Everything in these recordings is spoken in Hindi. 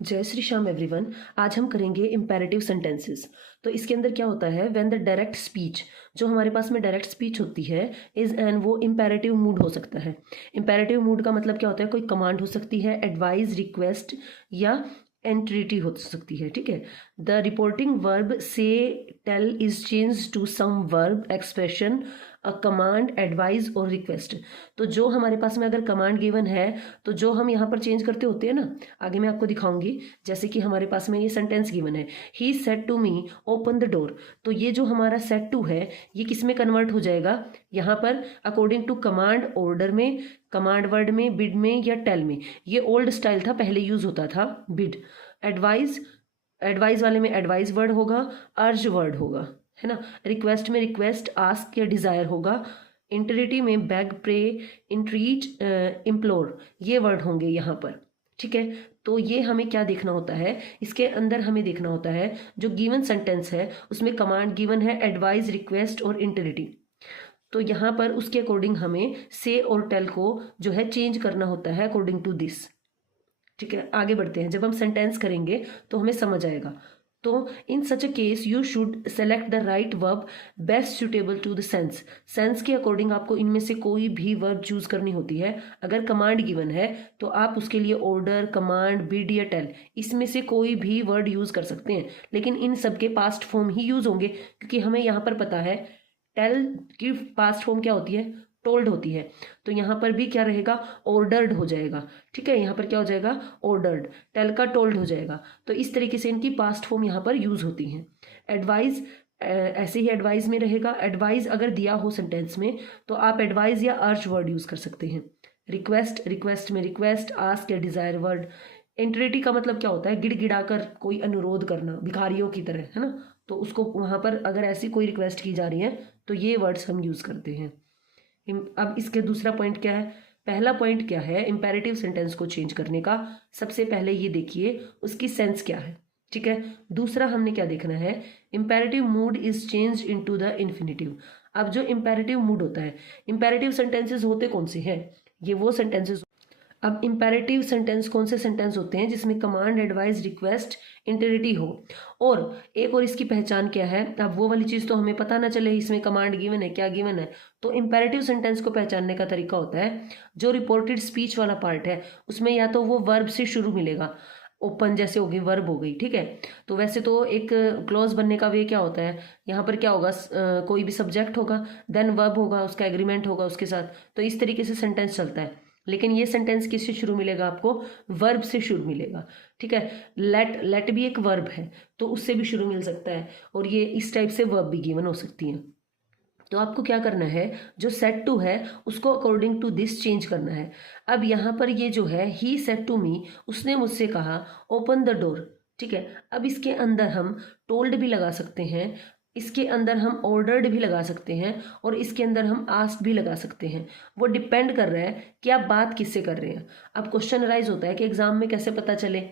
जय श्री श्याम एवरीवन। आज हम करेंगे इम्पेरेटिव सेंटेंसेस। तो इसके अंदर क्या होता है, व्हेन द डायरेक्ट स्पीच, जो हमारे पास में डायरेक्ट स्पीच होती है इज एंड वो इम्पेरेटिव मूड हो सकता है। इम्पेरेटिव मूड का मतलब क्या होता है, कोई कमांड हो सकती है, एडवाइस, रिक्वेस्ट या एंट्रिटी हो सकती है। ठीक है, द रिपोर्टिंग वर्ब से tell is change to some verb expression, a command, advice और रिक्वेस्ट। तो जो हमारे पास में अगर कमांड गिवन है तो जो हम यहाँ पर चेंज करते होते हैं ना, आगे मैं आपको दिखाऊंगी। जैसे कि हमारे पास में ये सेंटेंस गिवन है, he said to me open the door. तो ये जो हमारा सेड टू है ये किस में कन्वर्ट हो जाएगा, यहाँ पर अकॉर्डिंग टू कमांड ऑर्डर में, कमांड वर्ड में, बिड में या टेल में। ये ओल्ड स्टाइल था, पहले यूज होता था बिड। एडवाइस, एडवाइस वाले में एडवाइस वर्ड होगा, अर्ज वर्ड होगा, है ना। रिक्वेस्ट में रिक्वेस्ट, आस्क या डिजायर होगा। इंटरिटी में बैग, प्रे, इंट्रीट, इम्प्लोर, ये वर्ड होंगे यहाँ पर। ठीक है, तो ये हमें क्या देखना होता है, इसके अंदर हमें देखना होता है जो गिवन सेंटेंस है उसमें कमांड गिवन है एडवाइस, रिक्वेस्ट और इंटरिटी। तो यहाँ पर उसके अकॉर्डिंग हमें से और टेल को जो है चेंज करना होता है अकॉर्डिंग टू दिस। ठीक है, आगे बढ़ते हैं। जब हम सेंटेंस करेंगे तो हमें समझ आएगा। तो in such a case you should select the right verb best suitable to the sense. Sense के अकॉर्डिंग आपको इनमें से कोई भी वर्ब चूज करनी होती है। अगर कमांड गिवन है तो आप उसके लिए ऑर्डर, कमांड, बिड या टेल, इसमें से कोई भी वर्ड यूज कर सकते हैं, लेकिन इन सब के पास्ट फॉर्म ही यूज होंगे, क्योंकि हमें यहाँ पर पता है टेल की पास्ट फॉर्म क्या होती है, टोल्ड होती है। तो यहाँ पर भी क्या रहेगा, ऑर्डर्ड हो जाएगा। ठीक है, यहाँ पर क्या हो जाएगा, ऑर्डर्ड, टेल का टोल्ड हो जाएगा। तो इस तरीके से इनकी पास्ट फॉर्म यहाँ पर यूज होती हैं। एडवाइस ऐसे ही एडवाइस में रहेगा। एडवाइस अगर दिया हो सेंटेंस में तो आप एडवाइस या अर्ज वर्ड यूज कर सकते हैं। रिक्वेस्ट, रिक्वेस्ट में रिक्वेस्ट, आस्क या डिजायर वर्ड। इंटरेटी का मतलब क्या होता है, गिड़गिड़ा कर कोई अनुरोध करना, भिखारियों की तरह, है ना। तो उसको वहां पर अगर ऐसी कोई रिक्वेस्ट की जा रही है तो ये वर्ड्स हम यूज करते हैं। अब इसके दूसरा पॉइंट क्या है, पहला पॉइंट क्या है इंपेरेटिव सेंटेंस को चेंज करने का। सबसे पहले ये देखिए उसकी सेंस क्या है। ठीक है, दूसरा हमने क्या देखना है, imperative mood is change into the infinitive. अब जो इंपेरेटिव मूड होता है, इंपेरेटिव सेंटेंसेस होते कौन से हैं, ये वो सेंटेंसेस। अब इंपेरेटिव सेंटेंस कौन से सेंटेंस होते हैं जिसमें कमांड, एडवाइस, रिक्वेस्ट, इंटरिटी हो। और एक और इसकी पहचान क्या है, अब वो वाली चीज तो हमें पता ना चले इसमें कमांड गिवन है क्या गिवन है। तो इंपेरेटिव सेंटेंस को पहचानने का तरीका होता है, जो रिपोर्टेड स्पीच वाला पार्ट है उसमें या तो वो वर्ब से शुरू मिलेगा, ओपन जैसे होगी वर्ब हो गई। ठीक है, तो वैसे तो एक क्लॉज बनने का वे क्या होता है, यहाँ पर क्या होगा, कोई भी सब्जेक्ट होगा, देन वर्ब होगा, उसका एग्रीमेंट होगा उसके साथ। तो इस तरीके से सेंटेंस चलता है। लेकिन ये सेंटेंस किससे शुरू मिलेगा, आपको वर्ब से शुरू मिलेगा। ठीक है, लेट, लेट भी एक वर्ब है तो उससे भी शुरू मिल सकता है, और ये इस टाइप से वर्ब भी गिवन हो सकती है। तो आपको क्या करना है, जो सेड टू है उसको अकॉर्डिंग टू दिस चेंज करना है। अब यहाँ पर ये जो है, ही सेड टू मी, उसने मुझसे कहा ओपन द डोर। ठीक है, अब इसके अंदर हम टोल्ड भी लगा सकते हैं, इसके अंदर हम ऑर्डर्ड भी लगा सकते हैं, और इसके अंदर हम आस्क्ड भी लगा सकते हैं। वो डिपेंड कर रहा है कि आप बात किससे कर रहे हैं। अब क्वेश्चन राइज होता है कि एग्जाम में कैसे पता चले,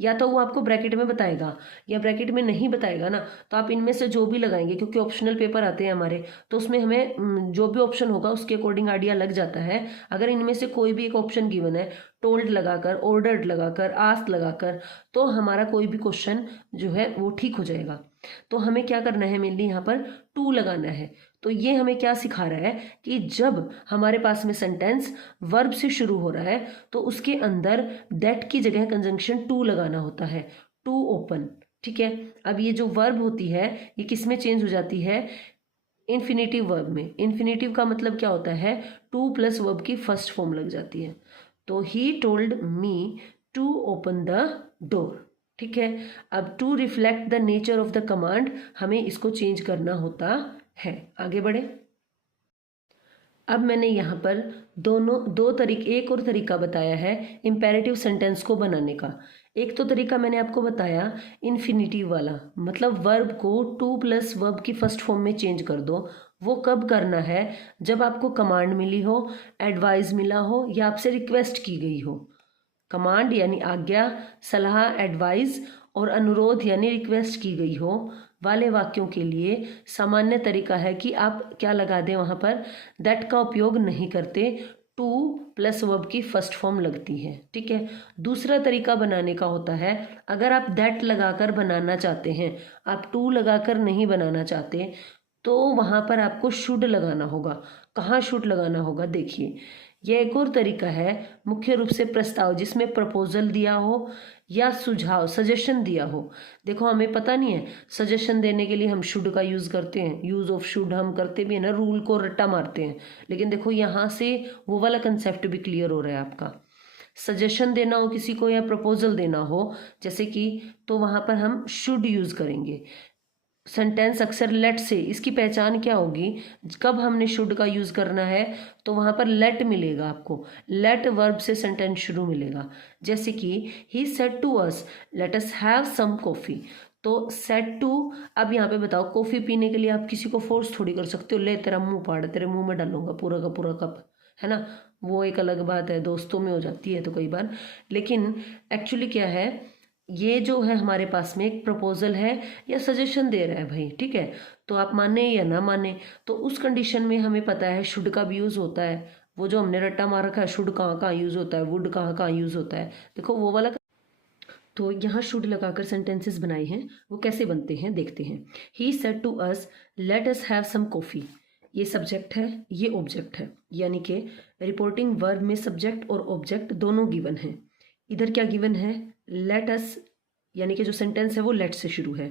या तो वो आपको ब्रैकेट में बताएगा या ब्रैकेट में नहीं बताएगा ना, तो आप इनमें से जो भी लगाएंगे, क्योंकि ऑप्शनल पेपर आते हैं हमारे, तो उसमें हमें जो भी ऑप्शन होगा उसके अकॉर्डिंग आइडिया लग जाता है। अगर इनमें से कोई भी एक ऑप्शन गिवन है, टोल्ड लगाकर, ऑर्डर्ड लगाकर, आस्क्ड लगाकर, तो हमारा कोई भी क्वेश्चन जो है वो ठीक हो जाएगा। तो हमें क्या करना है, मेनली यहाँ पर टू लगाना है। तो ये हमें क्या सिखा रहा है कि जब हमारे पास में सेंटेंस वर्ब से शुरू हो रहा है तो उसके अंदर दैट की जगह कंजंक्शन टू लगाना होता है, टू ओपन। ठीक है, अब ये जो वर्ब होती है ये किस में चेंज हो जाती है, इन्फिनेटिव वर्ब में। इन्फिनेटिव का मतलब क्या होता है, टू प्लस वर्ब की फर्स्ट फॉर्म लग जाती है। तो he told me to open the door. ठीक है, अब to reflect the nature of the command हमें इसको चेंज करना होता है। आगे बढ़े। अब मैंने यहाँ पर दो तरीके, एक और तरीका बताया है इंपेरेटिव सेंटेंस को बनाने का। एक तो तरीका मैंने आपको बताया इन्फिनिटिव वाला, मतलब वर्ब को टू प्लस वर्ब की फर्स्ट फॉर्म में चेंज कर दो। वो कब करना है, जब आपको कमांड मिली हो, एडवाइस मिला हो या आपसे रिक्वेस्ट की गई हो। कमांड यानी आज्ञा, सलाह, एडवाइस और अनुरोध यानी रिक्वेस्ट की गई हो वाले वाक्यों के लिए सामान्य तरीका है कि आप क्या लगा दें, वहां पर दैट का उपयोग नहीं करते, टू प्लस वर्ब की फर्स्ट फॉर्म लगती है, ठीक है। दूसरा तरीका बनाने का होता है, अगर आप दैट लगाकर बनाना चाहते हैं, आप टू लगाकर नहीं बनाना चाहते, तो वहां पर आपको शुड लगाना होगा। कहाँ शुड लगाना होगा, देखिए यह एक और तरीका है, मुख्य रूप से प्रस्ताव जिसमें प्रपोजल दिया हो या सुझाव सजेशन दिया हो। देखो हमें पता नहीं है, सजेशन देने के लिए हम शुड का यूज करते हैं, यूज ऑफ शुड हम करते भी है ना, रूल को रट्टा मारते हैं। लेकिन देखो यहाँ से वो वाला कंसेप्ट भी क्लियर हो रहा है आपका। सजेशन देना हो किसी को या प्रपोजल देना हो जैसे कि, तो वहां पर हम शुड यूज करेंगे। सेंटेंस अक्सर लेट से, इसकी पहचान क्या होगी, कब हमने शुड का यूज करना है, तो वहां पर लेट मिलेगा आपको, लेट वर्ब से सेंटेंस शुरू मिलेगा। जैसे कि he said to us let us have some coffee, तो सेड टू, अब यहाँ पे बताओ कॉफी पीने के लिए आप किसी को फोर्स थोड़ी कर सकते हो, ले तेरा मुंह फाड़, तेरे मुंह में डालूंगा पूरा का पूरा कप, है ना। वो एक अलग बात है, दोस्तों में हो जाती है तो कई बार। लेकिन एक्चुअली क्या है, ये जो है हमारे पास में एक प्रपोजल है या सजेशन दे रहा है भाई, ठीक है। तो आप माने या ना माने, तो उस कंडीशन में हमें पता है शुड का भी यूज होता है। वो जो हमने रट्टा मार रखा है, शुड कहाँ कहाँ यूज होता है, वुड कहाँ कहाँ यूज होता है, देखो वो वाला। तो यहाँ शुड लगाकर सेंटेंसेस बनाए हैं, वो कैसे बनते हैं देखते हैं। He said to us let us have some coffee, ये सब्जेक्ट है, ये ऑब्जेक्ट है, यानी कि रिपोर्टिंग वर्ब में सब्जेक्ट और ऑब्जेक्ट दोनों गिवन है। इधर क्या गिवन है, लेट अस, यानी कि जो सेंटेंस है वो लेट से शुरू है,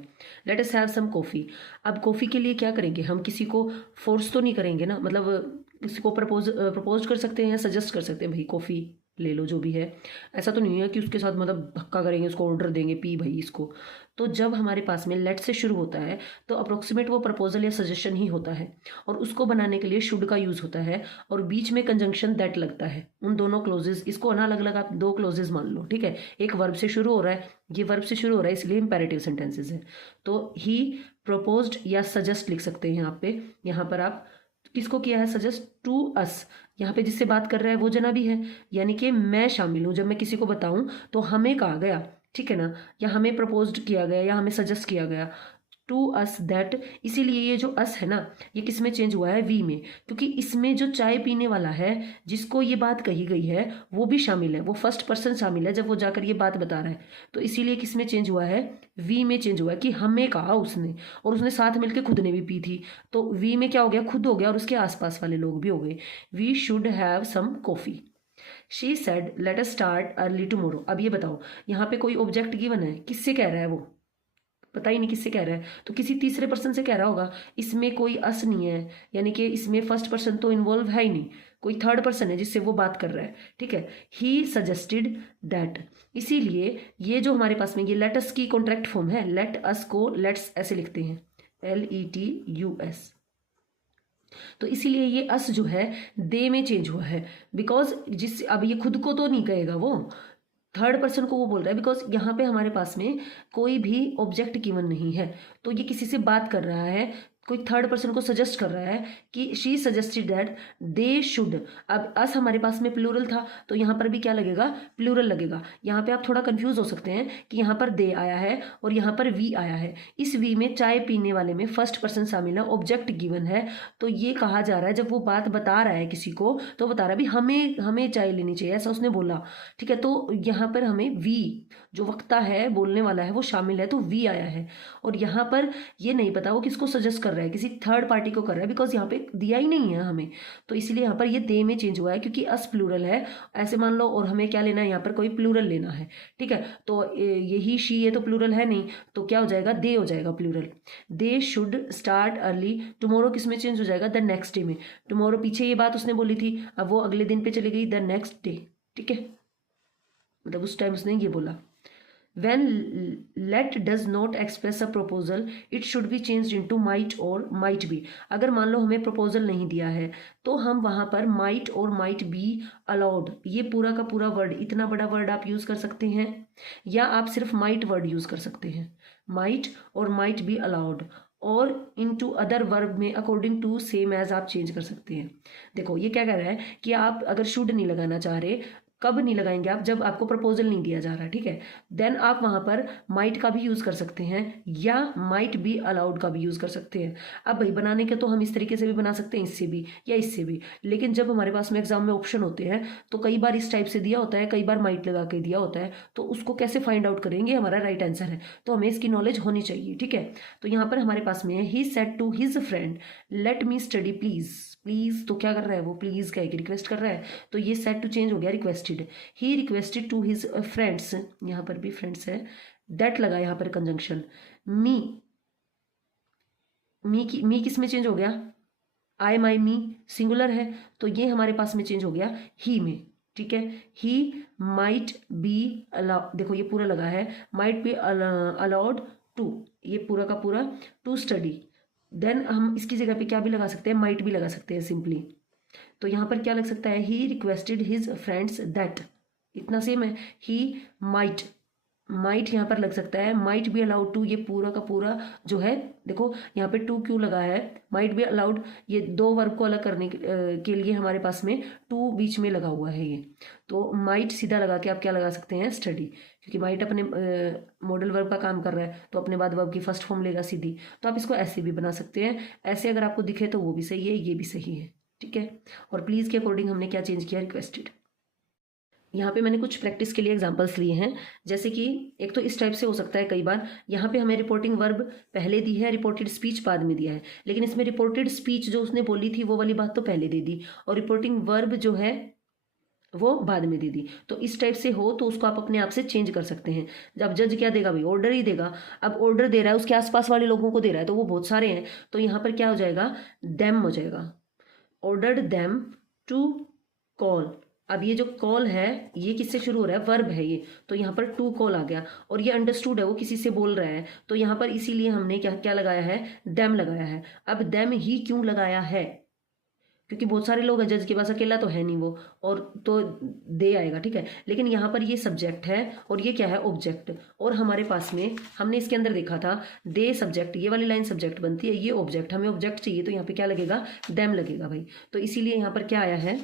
let us have some coffee. अब कॉफी के लिए क्या करेंगे, हम किसी को फोर्स तो नहीं करेंगे ना, मतलब किसी को प्रपोज कर सकते हैं या सजेस्ट कर सकते हैं, भाई कॉफी ले लो जो भी है। ऐसा तो नहीं है कि उसके साथ मतलब धक्का करेंगे, उसको ऑर्डर देंगे पी भाई इसको। तो जब हमारे पास में लेट से शुरू होता है तो अप्रोक्सीमेट वो प्रपोजल या सजेशन ही होता है, और उसको बनाने के लिए शुड का यूज होता है, और बीच में कंजंक्शन दैट लगता है। उन दोनों क्लोजेस, इसको ना अलग अलग आप दो क्लोजेस मान लो, ठीक है। एक वर्ब से शुरू हो रहा है, ये वर्ब से शुरू हो रहा है, इसलिए इंपेरेटिव सेंटेंसेस है। तो ही प्रपोज्ड या सजेस्ट लिख सकते हैं यहाँ पे। यहाँ पर आप किसको किया है सजेस्ट, टू अस, यहाँ पे जिससे बात कर रहा है वो जना भी है, यानी कि मैं शामिल हूँ। जब मैं किसी को बताऊं तो हमें कहा गया, ठीक है ना, या हमें प्रपोज्ड किया गया या हमें सजेस्ट किया गया, टू अस दैट। इसीलिए ये जो अस है ना, ये किस में चेंज हुआ है, वी में, क्योंकि इसमें जो चाय पीने वाला है जिसको ये बात कही गई है वो भी शामिल है, वो फर्स्ट पर्सन शामिल है जब वो जाकर ये बात बता रहा है। तो इसीलिए किस में चेंज हुआ है, वी में चेंज हुआ है, कि हमें कहा उसने, और उसने साथ मिलकर खुद ने भी पी थी। तो वी में क्या हो गया, खुद हो गया और उसके आसपास वाले लोग भी हो गए। We should have some coffee. She said let us start early tomorrow. अब ये बताओ, यहाँ पे कोई ऑब्जेक्ट गिवन है, किससे कह रहा है, वो पता ही नहीं किससे कह रहा है, तो किसी तीसरे पर्सन से कह रहा होगा। इसमें कोई अस नहीं है, यानी कि इसमें फर्स्ट पर्सन तो इन्वॉल्व है ही नहीं, कोई थर्ड पर्सन है जिससे वो बात कर रहा है, ठीक है। ही सजेस्टेड दैट, इसीलिए ये जो हमारे पास में ये लेट अस की कॉन्ट्रैक्ट फॉर्म है, लेट अस को लेट्स ऐसे लिखते हैं, LETUS। तो इसीलिए ये अस जो है दे में चेंज हुआ है, बिकॉज जिस, अब ये खुद को तो नहीं कहेगा, वो थर्ड पर्सन को वो बोल रहा है, बिकॉज यहाँ पे हमारे पास में कोई भी ऑब्जेक्ट गिवन नहीं है, तो ये किसी से बात कर रहा है, कोई थर्ड पर्सन को सजेस्ट कर रहा है कि she suggested that they should. अब अस हमारे पास में प्लूरल था, तो यहाँ पर भी क्या लगेगा, प्लूरल लगेगा। यहाँ पे आप थोड़ा कंफ्यूज हो सकते हैं कि यहाँ पर दे आया है और यहाँ पर वी आया है। इस वी में चाय पीने वाले में फर्स्ट पर्सन शामिल है, ऑब्जेक्ट गिवन है, तो ये कहा जा रहा है जब वो बात बता रहा है किसी को, तो बता रहा है भी हमें हमें चाय लेनी चाहिए, ऐसा उसने बोला, ठीक है। तो यहाँ पर हमें वी, जो वक्ता है बोलने वाला है वो शामिल है, तो वी आया है। और यहाँ पर ये नहीं पता वो किसको सजेस्ट कर रहा है, किसी थर्ड पार्टी को कर रहा है, बिकॉज यहाँ पे दिया ही नहीं है हमें, तो इसलिए यहाँ पर ये दे में चेंज हुआ है, क्योंकि अस प्लूरल है ऐसे मान लो, और हमें क्या लेना है, यहाँ पर कोई प्लूरल लेना है, ठीक है। तो यही शी, ये तो प्लूरल है नहीं, तो क्या हो जाएगा, दे हो जाएगा plural. They should start early tomorrow, किस में चेंज हो जाएगा, द नेक्स्ट डे में। टुमारो पीछे ये बात उसने बोली थी, अब वो अगले दिन पे चली गई, द नेक्स्ट डे, ठीक है, मतलब उस टाइम उसने ये बोला। When let does not express a proposal, it should be changed into might or might be। अगर मान लो हमें proposal नहीं दिया है तो हम वहां पर might और might be allowed, ये पूरा का पूरा वर्ड, इतना बड़ा वर्ड आप यूज कर सकते हैं, या आप सिर्फ might वर्ड यूज कर सकते हैं, might और might be allowed, और इनटू अदर वर्ब में अकॉर्डिंग टू सेम एज आप चेंज कर सकते हैं। देखो ये क्या कह रहा है कि आप अगर शुड नहीं लगाना चाह रहे, कब नहीं लगाएंगे आप? जब आपको प्रपोजल नहीं दिया जा रहा, ठीक है। देन आप वहां पर माइट का भी यूज कर सकते हैं या माइट बी अलाउड का भी यूज कर सकते हैं। अब भाई बनाने के तो हम इस तरीके से भी बना सकते हैं, इससे भी या इससे भी, लेकिन जब हमारे पास में एग्जाम में ऑप्शन होते हैं तो कई बार इस टाइप से दिया होता है, कई बार माइट लगा के दिया होता है, तो उसको कैसे फाइंड आउट करेंगे? हमारा राइट आंसर है, तो हमें इसकी नॉलेज होनी चाहिए, ठीक है। तो यहाँ पर हमारे पास में he said to his friend let me study please. Please तो क्या कर रहा है वो? प्लीज क्या है कि रिक्वेस्ट कर रहा है, तो ये सेड टू चेंज हो गया requested. He requested to his friends, यहाँ पर भी फ्रेंड्स है, दैट लगा यहाँ पर कंजंक्शन। मी, मी किस में चेंज हो गया? आई माई मी सिंगुलर है, तो ये हमारे पास में चेंज हो गया ही में, ठीक है। ही माइट बी अलाउड, देखो ये पूरा लगा है, माइट बी अलाउड टू, ये पूरा का पूरा टू स्टडी। देन हम इसकी जगह पे क्या भी लगा सकते हैं? माइट भी लगा सकते हैं सिंपली। तो यहाँ पर क्या लग सकता है? He requested his friends that, इतना सेम है। ही माइट, माइट यहाँ पर लग सकता है, माइट बी अलाउड टू, ये पूरा का पूरा जो है, देखो यहाँ पे टू क्यों लगा है? माइट बी अलाउड, ये दो वर्ब को अलग करने के लिए हमारे पास में टू बीच में लगा हुआ है ये, तो माइट सीधा लगा के आप क्या लगा सकते हैं? स्टडी, क्योंकि माइट अपने मॉडल वर्ब का काम कर रहा है तो अपने बाद वर्ब की फर्स्ट फॉर्म लेगा सीधी, तो आप इसको ऐसे भी बना सकते हैं। ऐसे अगर आपको दिखे तो वो भी सही है, ये भी सही है, ठीक है। और प्लीज़ के अकॉर्डिंग हमने क्या चेंज किया? रिक्वेस्टेड। यहाँ पे मैंने कुछ प्रैक्टिस के लिए एग्जांपल्स लिए हैं, जैसे कि एक तो इस टाइप से हो सकता है, कई बार यहाँ पे हमें रिपोर्टिंग वर्ब पहले दी है, रिपोर्टेड स्पीच बाद में दिया है, लेकिन इसमें रिपोर्टेड स्पीच जो उसने बोली थी वो वाली बात तो पहले दे दी और रिपोर्टिंग वर्ब जो है वो बाद में दे दी। तो इस टाइप से हो तो उसको आप अपने आप से चेंज कर सकते हैं। जब जज क्या देगा भाई? ऑर्डर ही देगा। अब ऑर्डर दे रहा है, उसके आसपास वाले लोगों को दे रहा है, तो वो बहुत सारे हैं, तो यहाँ पर क्या हो जाएगा? देम हो जाएगा। Ordered them to call. अब ये जो कॉल है ये किससे शुरू हो रहा है? वर्ब है ये, तो यहाँ पर टू कॉल आ गया, और ये अंडरस्टूड है, वो किसी से बोल रहा है, तो यहाँ पर इसीलिए हमने क्या क्या लगाया है? देम लगाया है। अब देम ही क्यों लगाया है? क्योंकि बहुत सारे लोग हैं, जज के पास अकेला तो है नहीं वो, और तो दे आएगा, ठीक है। लेकिन यहाँ पर ये सब्जेक्ट है और ये क्या है? ऑब्जेक्ट, और हमारे पास में हमने इसके अंदर देखा था दे सब्जेक्ट, ये वाली लाइन सब्जेक्ट बनती है, ये ऑब्जेक्ट, हमें ऑब्जेक्ट चाहिए, तो यहाँ पे क्या लगेगा? देम लगेगा भाई। तो इसीलिए यहाँ पर क्या आया है?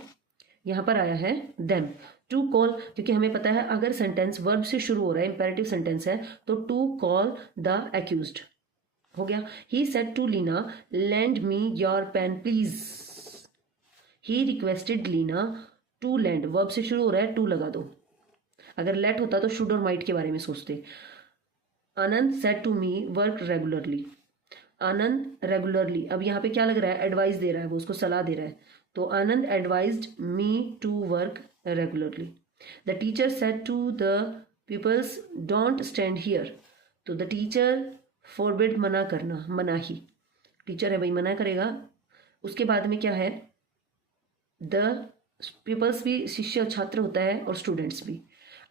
यहाँ पर आया है देम। टू कॉल, क्योंकि हमें पता है अगर सेंटेंस वर्ब से शुरू हो रहा है, इंपेरेटिव सेंटेंस है, तो टू कॉल द एक्यूज्ड हो गया। He said to Leena lend me your pen please. He requested Leena to lend, verb से शुरू हो रहा है, टू लगा दो। अगर लेट होता तो शुड और माइट के बारे में सोचते। Anand said to me work regularly. Anand regularly, अब यहाँ पे क्या लग रहा है? एडवाइस दे रहा है, वो उसको सलाह दे रहा है, तो Anand advised me to work regularly. The teacher said to the peoples don't stand here, तो द टीचर फॉरबिड, मना करना, मनाही, टीचर है भाई, मना करेगा। उसके बाद में क्या है? द पीपल्स भी शिष्य छात्र होता है और स्टूडेंट्स भी।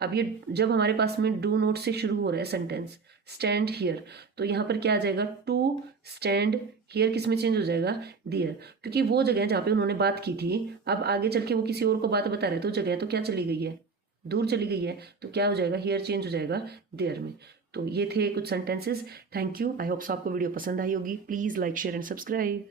अब ये जब हमारे पास में डू नोट से शुरू हो रहा है सेंटेंस, स्टैंड हियर, तो यहाँ पर क्या आ जाएगा? टू स्टैंड हियर किस में चेंज हो जाएगा? दियर, क्योंकि वो जगह जहाँ पे उन्होंने बात की थी, अब आगे चल के वो किसी और को बात बता रहे, तो जगह तो क्या चली गई है? दूर चली गई है, तो क्या हो जाएगा? हियर चेंज हो जाएगा देयर में। तो ये थे कुछ sentences. Thank you, I hope so आपको वीडियो पसंद आई होगी। Please like, share and subscribe.